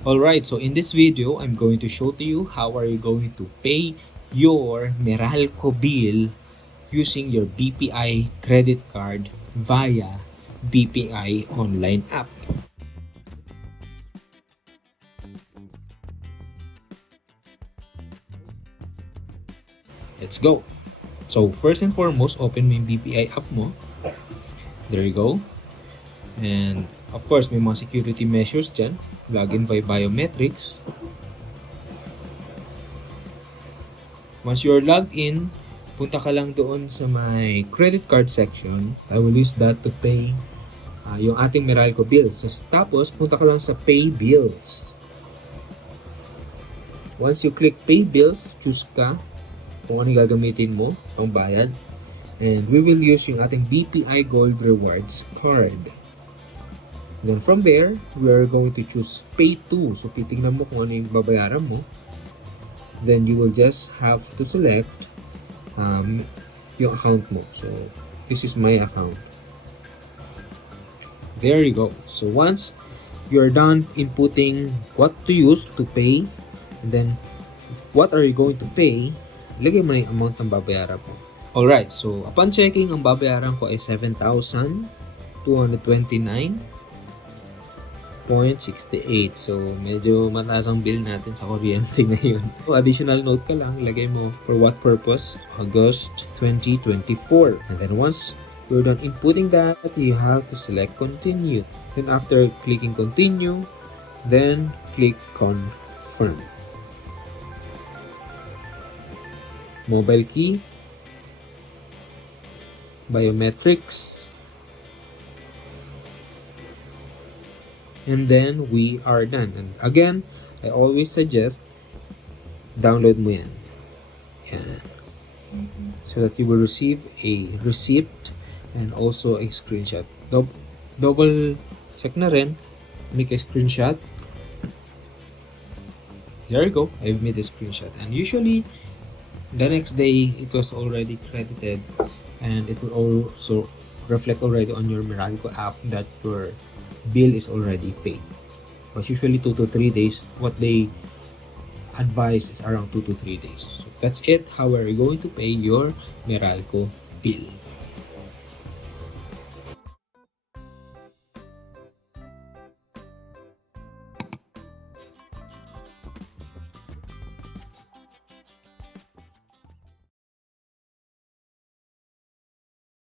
Alright, so in this video, I'm going to show to you how are you going to pay your Meralco bill using your BPI credit card via BPI Online App. Let's go! So first and foremost, open mo yung BPI app mo. There you go. And of course, may mga security measures dyan. Login by biometrics. Once you're logged in, punta ka lang doon sa my credit card section. I will use that to pay yung ating Meralco bills. So, tapos, punta ka lang sa pay bills. Once you click pay bills, choose ka kung ano gagamitin mo pang bayad. And we will use yung ating BPI Gold Rewards card. Then from there, we are going to choose pay to. So, titignan mo kung ano yung babayaran mo. Then you will just have to select yung account mo. So, this is my account. There you go. So, once you're done inputting what to use to pay, and then what are you going to pay, lagay mo na yung amount ng babayaran mo. Alright, so upon checking, ang babayaran ko ay 7,229.68. So, medyo mataas ang bill natin sa kuryente ngayon. So, additional note ka lang, ilagay mo for what purpose? August 2024. And then once you're done inputting that, you have to select continue. Then after clicking continue, then click confirm. Mobile key, biometrics, and then we are done. And again, I always suggest download mo yan. So that you will receive a receipt and also a screenshot. Double check na rin, make a screenshot. There you go, I've made a screenshot. And usually the next day it was already credited, and it will also reflect already on your Meralco app that your bill is already paid. But usually 2 to 3 days. What they advise is around 2 to 3 days. So that's it. How are you going to pay your Meralco bill?